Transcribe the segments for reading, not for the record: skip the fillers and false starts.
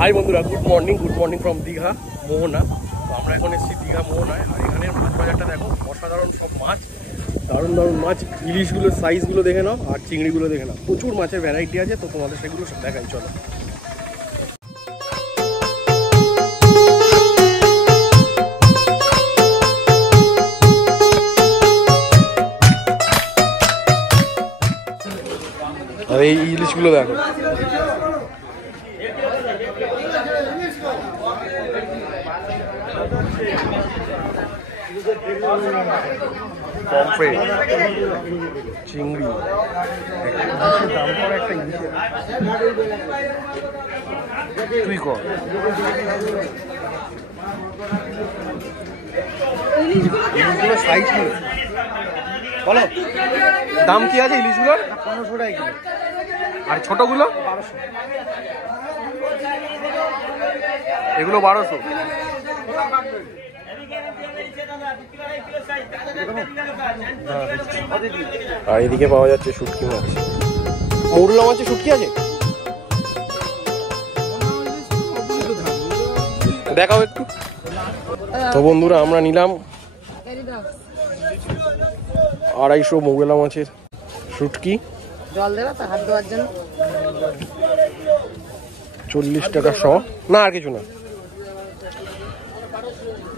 High বন্ধুরা, good morning from Digha মোহনা। তো আমরা এখন এসেছি দীঘা মোহনায়। আর এখানের মাছ বাজারটা দেখো, অসাধারণ সব মাছ, দারুণ দারুণ মাছ। ইলিশগুলোর সাইজগুলো দেখে নাও আর চিংড়িগুলো দেখে নাও, প্রচুর মাছের ভ্যারাইটি আছে। তো তোমাদের সেগুলো সব দেখাই, চলো। আর এই ইলিশগুলো দেখো, পমফ্রেট, চিংড়ি, দাম করে একটা ইলিশের তুই কর। ইলিশগুলো সাইজ নেই, বলো দাম কি আছে ইলিশগুলোর? 1500 টাকা কিলো। আর ছোটগুলো 1200, এগুলো 1200। আর এদিকে পাওয়া যাচ্ছে শুটকি মাছ, মৌরলা মাছের শুটকি আছে, দেখাও একটু। তো বন্ধুরা, আমরা নিলাম 250 মৌরলা মাছের শুটকি, 40 টাকা শ। না আর কিছু না,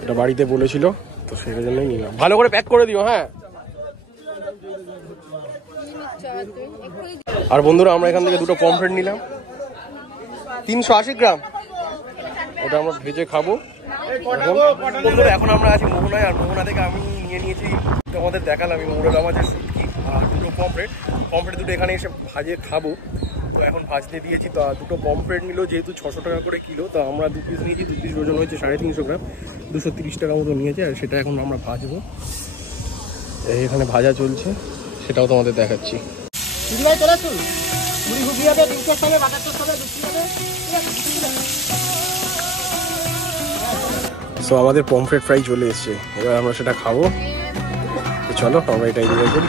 এটা বাড়িতে বলেছিল তো সেই জন্যই নিলাম। ভালো করে প্যাক করে দিও। হ্যাঁ। আর বন্ধুরা, আমরা এখান থেকে দুটো পমফ্রেট নিলাম, 380 গ্রাম। ওটা আমরা ভেজে খাবো। বন্ধুরা, এখন আমরা আছি মোহনায়। আর মোহনা থেকে আমি নিয়ে নিয়েছি, তোমাদের দেখালাম, মৌরলা মাছের শুটকি আর দুটো পমফ্রেট দুটো এখানে এসে ভাজে খাবো। তো এখন ভাজতে দিয়েছি। তো দুটো পমফ্রেট নিল, যেহেতু 600 টাকা করে কিলো, তো আমরা 2 পিস নিয়েছি। 2 পিস ওজন হয়েছে 350 গ্রাম, 230 টাকা মতো নিয়েছে। আর সেটা এখন আমরা ভাজবো, এখানে ভাজা চলছে, সেটাও তোমাদের দেখাচ্ছি। তো আমাদের পমফ্রেট ফ্রাই চলে এসছে, এবার আমরা সেটা খাবো। তো চলো আমরা এটা এনজয় করি।